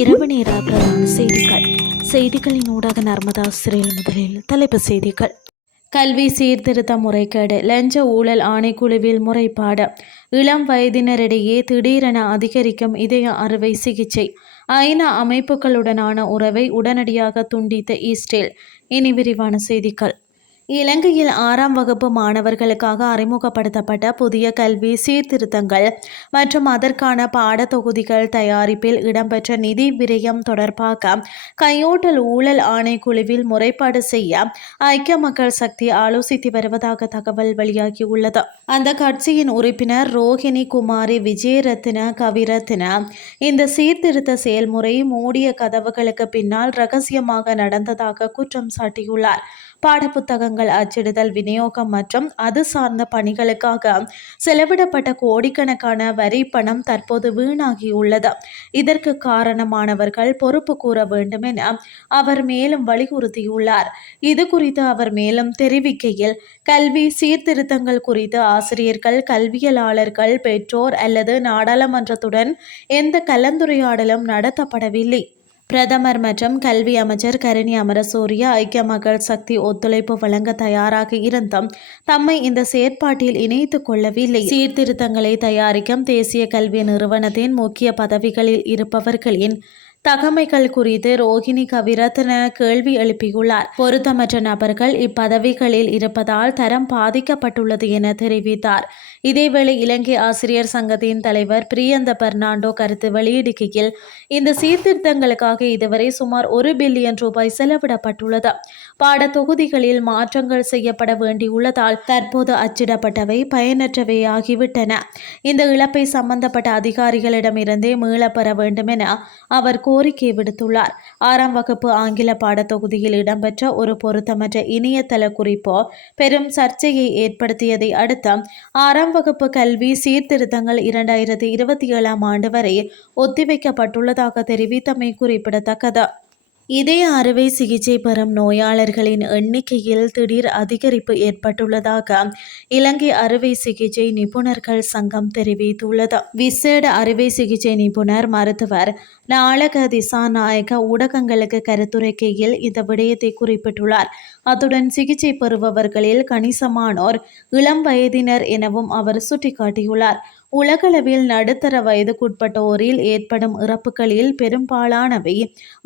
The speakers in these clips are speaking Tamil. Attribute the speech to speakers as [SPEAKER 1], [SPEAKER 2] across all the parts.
[SPEAKER 1] இரவு நேர பிரதான செய்திகள். செய்திகளின் ஊடாக நர்மதா சிறையில் முதலில் தலைப்பு செய்திகள். கல்வி சீர்திருத்த முறைகேடு லஞ்ச ஊழல் ஆணைக்குழுவில் முறைப்பாடு இளம் வயதினரிடையே திடீரென அதிகரிக்கும் இதய அறுவை சிகிச்சை ஐநா அமைப்புகளுடனான உறவை உடனடியாக துண்டித்த ஈஸ்டேல். இனி விரிவான செய்திகள். இலங்கையில் ஆறாம் வகுப்பு மாணவர்களுக்காக அறிமுகப்படுத்தப்பட்ட புதிய கல்வி சீர்திருத்தங்கள் மற்றும் அதற்கான பாடத்தொகுதிகள் தயாரிப்பில் இடம்பெற்ற நிதி விரயம் தொடர்பாக கையோட்டல் ஊழல் ஆணைக்குழுவில் முறைப்பாடு செய்ய ஐக்கிய மக்கள் சக்தி ஆலோசித்து வருவதாக தகவல் வெளியாகியுள்ளது. அந்த கட்சியின் உறுப்பினர் ரோஹிணி குமாரி விஜயரத்ன கவிரத்ன இந்த சீர்திருத்த செயல்முறை மூடிய கதவுகளுக்கு பின்னால் ரகசியமாக நடந்ததாக குற்றம் சாட்டியுள்ளார். பாடப்புத்தகங்கள் அச்சிடுதல் விநியோகம் மற்றும் அது சார்ந்த பணிகளுக்காக செலவிடப்பட்ட கோடிக்கணக்கான வரி பணம் தற்போது வீணாகியுள்ளது இதற்கு காரணமானவர்கள் பொறுப்பு கூற வேண்டும் என அவர் மேலும் வலியுறுத்தியுள்ளார். இது குறித்து அவர் மேலும் தெரிவிக்கையில் கல்வி சீர்திருத்தங்கள் குறித்து ஆசிரியர்கள் கல்வியலாளர்கள் பெற்றோர் அல்லது நாடாளுமன்றத்துடன் எந்த கலந்துரையாடலும் நடத்தப்படவில்லை. பிரதமர் மற்றும் கல்வி அமைச்சர் கருணி அமரசூரிய ஐக்கிய மக்கள் சக்தி ஒத்துழைப்பு வழங்க தயாராக இருந்தும் தம்மை இந்த செயற்பாட்டில் இணைத்துக் கொள்ளவில்லை. சீர்திருத்தங்களை தயாரிக்கும் தேசிய கல்வி நிறுவனத்தின் முக்கிய பதவிகளில் இருப்பவர்களின் தகமைகள் குறித்து ரோஹிணி கவிரத்ன கேள்வி எழுப்பியுள்ளார். பொருத்தமற்ற நபர்கள் இப்பதவிகளில் இருப்பதால் தரம் பாதிக்கப்பட்டுள்ளது என தெரிவித்தார். இதேவேளை இலங்கை ஆசிரியர் சங்கத்தின் தலைவர் பிரியந்த பெர்னாண்டோ கருத்து வெளியிடுகையில் இந்த சீர்திருத்தங்களுக்காக இதுவரை சுமார் ஒரு பில்லியன் ரூபாய் செலவிடப்பட்டுள்ளது. பாடத்தொகுதிகளில் மாற்றங்கள் செய்யப்பட வேண்டியுள்ளதால் தற்போது அச்சிடப்பட்டவை பயனற்றவை ஆகிவிட்டன இந்த இழப்பை சம்பந்தப்பட்ட அதிகாரிகளிடமிருந்தே மீளப்பெற வேண்டும் என அவர் கோரிக்கை விடுத்துள்ளார். ஆறாம் வகுப்பு ஆங்கில பாடத்தொகுதியில் இடம்பெற்ற ஒரு பொருத்தமற்ற இணையதள குறிப்போ பெரும் சர்ச்சையை ஏற்படுத்தியதை அடுத்து ஆறாம் வகுப்பு கல்வி சீர்திருத்தங்கள் இரண்டாயிரத்தி இருபத்தி ஏழாம் ஆண்டு வரை ஒத்திவைக்கப்பட்டுள்ளதாக தெரிவித்தமை குறிப்பிடத்தக்கது. இதய அறுவை சிகிச்சை பெறும் நோயாளர்களின் எண்ணிக்கையில் திடீர் அதிகரிப்பு ஏற்பட்டுள்ளதாக இலங்கை அறுவை சிகிச்சை நிபுணர்கள் சங்கம் தெரிவித்துள்ளது. விசேட அறுவை சிகிச்சை நிபுணர் மருத்துவர் நாளக திசாநாயக ஊடகங்களுக்கு கருத்துரைக்கையில் இந்த விடயத்தை குறிப்பிட்டுள்ளார். அத்துடன் சிகிச்சை பெறுபவர்களில் கணிசமானோர் இளம் வயதினர் எனவும் அவர் சுட்டிக்காட்டியுள்ளார். உலகளவில் நடுத்தர வயதுக்குட்பட்டோரில் ஏற்படும் இறப்புகளில் பெரும்பாலானவை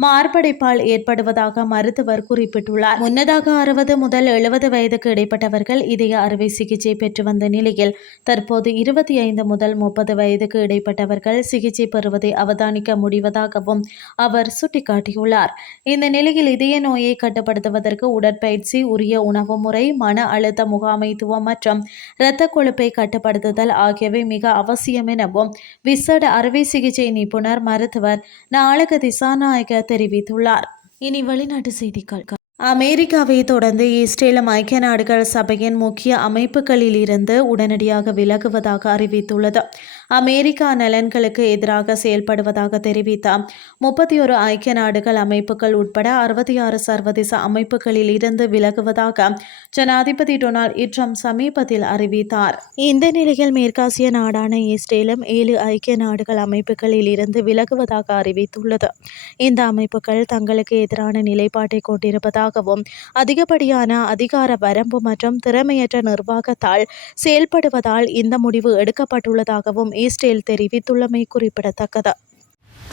[SPEAKER 1] மார்படைப்பால் ஏற்படுவதாக மருத்துவர் குறிப்பிட்டுள்ளார். முன்னதாக அறுபது முதல் எழுபது வயதுக்கு இடைப்பட்டவர்கள் இதய அறுவை சிகிச்சை பெற்று வந்த நிலையில் தற்போது இருபத்தி ஐந்து முதல் முப்பது வயதுக்கு இடைப்பட்டவர்கள் சிகிச்சை பெறுவதை அவதானிக்க முடிவதாகவும் அவர் சுட்டிக்காட்டியுள்ளார். இந்த நிலையில் இதய நோயை கட்டுப்படுத்துவதற்கு உடற்பயிற்சி உரிய உணவு முறை மன அழுத்த முகாமைத்துவம் மற்றும் இரத்த கொழுப்பை கட்டுப்படுத்துதல் ஆகியவை மிக அவசியம் எனவும் விசேட அறுவை சிகிச்சை நிபுணர் மருத்துவர் நாளக திசாநாயக தெரிவித்துள்ளார். இனி வெளிநாட்டு செய்திகள். அமெரிக்காவை தொடர்ந்து இஸ்ரேலும் ஐக்கிய நாடுகள் சபையின் முக்கிய அமைப்புகளில் இருந்து உடனடியாக விலகுவதாக அறிவித்துள்ளது. அமெரிக்கா நலன்களுக்கு எதிராக செயல்படுவதாக தெரிவித்தார் முப்பத்தி ஒரு ஐக்கிய நாடுகள் அமைப்புகள் உட்பட அறுபத்தி ஆறு சர்வதேச அமைப்புகளில் இருந்து விலகுவதாக ஜனாதிபதி டொனால்ட் ட்ரம்ப் சமீபத்தில் அறிவித்தார். இந்த நிலையில் மேற்காசிய நாடான இஸ்ரேலும் ஏழு ஐக்கிய நாடுகள் அமைப்புகளில் இருந்து விலகுவதாக அறிவித்துள்ளது. இந்த அமைப்புகள் தங்களுக்கு எதிரான நிலைப்பாட்டை கொண்டிருப்பதாகவும் அதிகப்படியான அதிகார வரம்பு மற்றும் திறமையற்ற நிர்வாகத்தால் செயல்படுவதால் இந்த முடிவு எடுக்கப்பட்டுள்ளதாகவும் ஈஸ்டேல் தெரிவித்துள்ளமை குறிப்பிடத்தக்கது.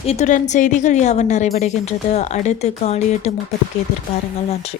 [SPEAKER 1] இத்துடன் செய்திகள் யாவன் நிறைவடைகின்றது. அடுத்து காலியெட்டு எட்டு முப்பதுக்கு எதிர்பாருங்கள். நன்றி.